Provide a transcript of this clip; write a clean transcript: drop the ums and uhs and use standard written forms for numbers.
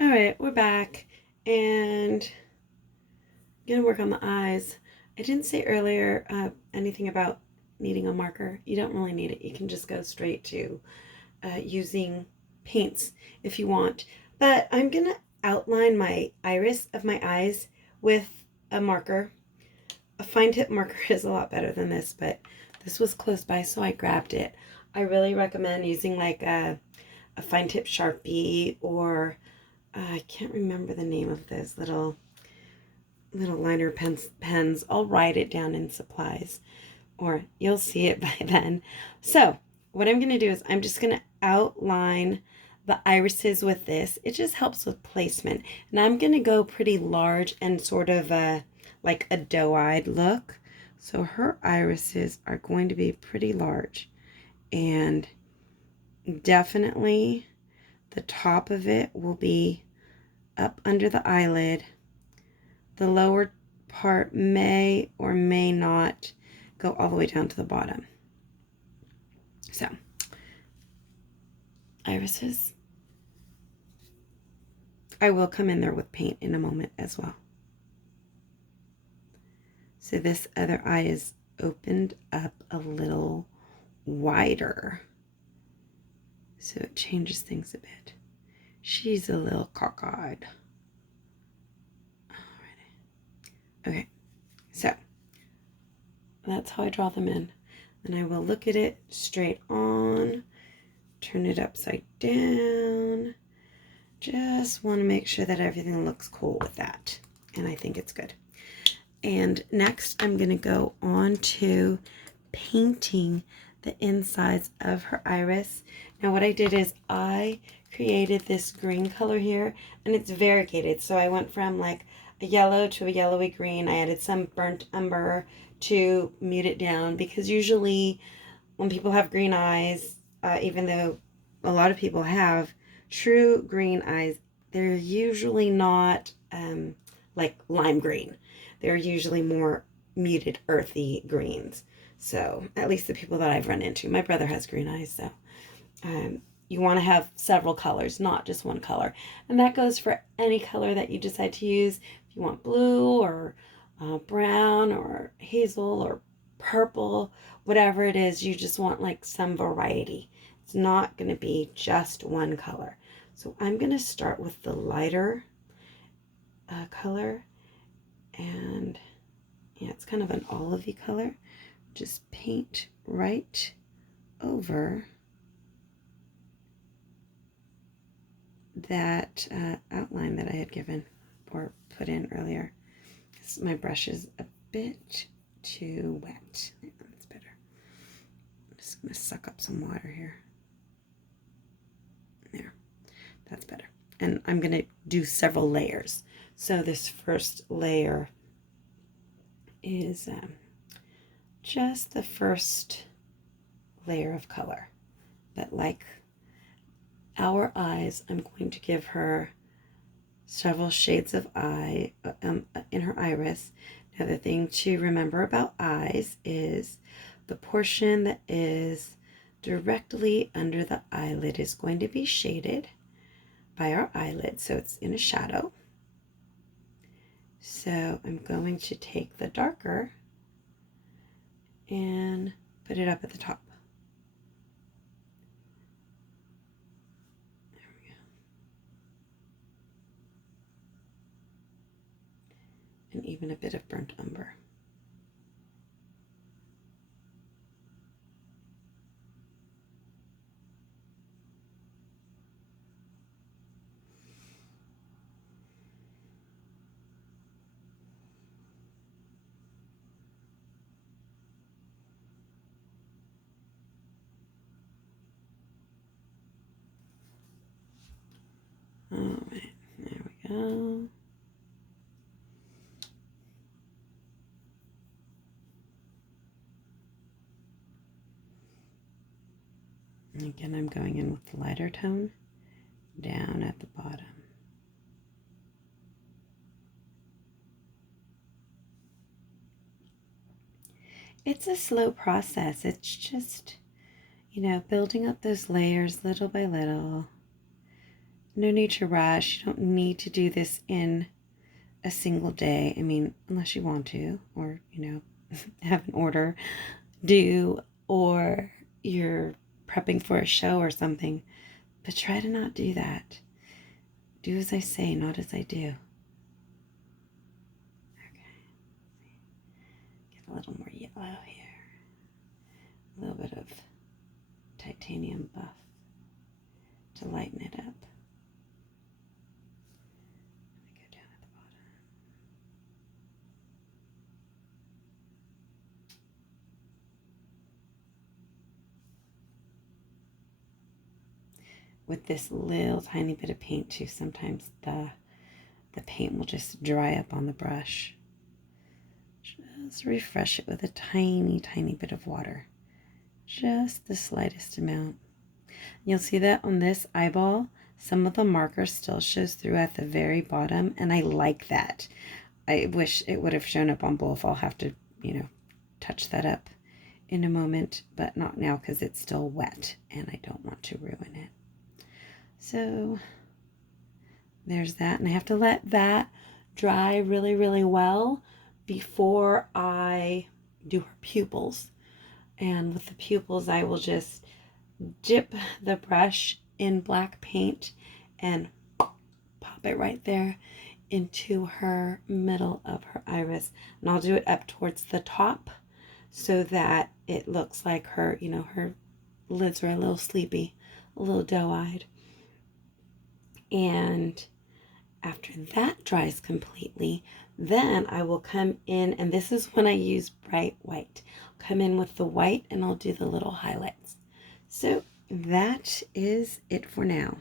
All right, we're back, and I'm gonna work on the eyes. I didn't say earlier anything about needing a marker. You don't really need it. You can just go straight to using paints if you want. But I'm gonna outline my iris of my eyes with a marker. A fine tip marker is a lot better than this, but this was close by, so I grabbed it. I really recommend using like a fine tip Sharpie, or I can't remember the name of those little liner pens. I'll write it down in supplies, or you'll see it by then. So what I'm going to do is I'm just going to outline the irises with this. It just helps with placement. And I'm going to go pretty large and sort of like a doe-eyed look. So her irises are going to be pretty large. And definitely the top of it will be up under the eyelid. The lower part may or may not go all the way down to the bottom. So, irises. I will come in there with paint in a moment as well. So this other eye is opened up a little wider. So it changes things a bit. She's a little cockeyed. Alrighty. Okay, so that's how I draw them in. Then I will look at it straight on, turn it upside down. Just want to make sure that everything looks cool with that. And I think it's good. And next I'm going to go on to painting the insides of her iris. Now what I did is I created this green color here, and it's variegated. So I went from like a yellow to a yellowy green. I added some burnt umber to mute it down, because usually when people have green eyes, even though a lot of people have true green eyes, they're usually not like lime green. They're usually more muted, earthy greens. So at least the people that I've run into. My brother has green eyes, so you want to have several colors, not just one color. And that goes for any color that you decide to use. If you want blue or brown or hazel or purple, whatever it is, you just want like some variety. It's not going to be just one color. So I'm going to start with the lighter color, and yeah, it's kind of an olivey color. Just paint right over that outline that I had given or put in earlier. My brush is a bit too wet. Yeah, that's better. I'm just going to suck up some water here. There, that's better. And I'm going to do several layers. So this first layer is just the first layer of color. But like our eyes, I'm going to give her several shades of eye in her iris. Now the thing to remember about eyes is the portion that is directly under the eyelid is going to be shaded by our eyelid, so it's in a shadow. So I'm going to take the darker and put it up at the top. There we go. And even a bit of burnt umber. All right, there we go. Again, I'm going in with the lighter tone down at the bottom. It's a slow process. It's just, building up those layers little by little. no need to rush. You don't need to do this in a single day. I mean, unless you want to, or, have an order due, or you're prepping for a show or something. But try to not do that. Do as I say, not as I do. Okay. Get a little more yellow here. A little bit of titanium buff to lighten it up. Go down at the bottom. With this little tiny bit of paint too, sometimes the paint will just dry up on the brush. Just refresh it with a tiny, tiny bit of water. Just the slightest amount. You'll see that on this eyeball, some of the marker still shows through at the very bottom, and I like that. I wish it would have shown up on both. I'll have to, touch that up in a moment, but not now because it's still wet and I don't want to ruin it. So there's that, and I have to let that dry really, really well before I do her pupils. And with the pupils, I will just dip the brush in black paint and pop it right there into her middle of her iris. And I'll do it up towards the top so that it looks like her, her lids are a little sleepy, a little doe-eyed. And after that dries completely, then I will come in, and this is when I use bright white. I'll come in with the white and I'll do the little highlights. So that is it for now.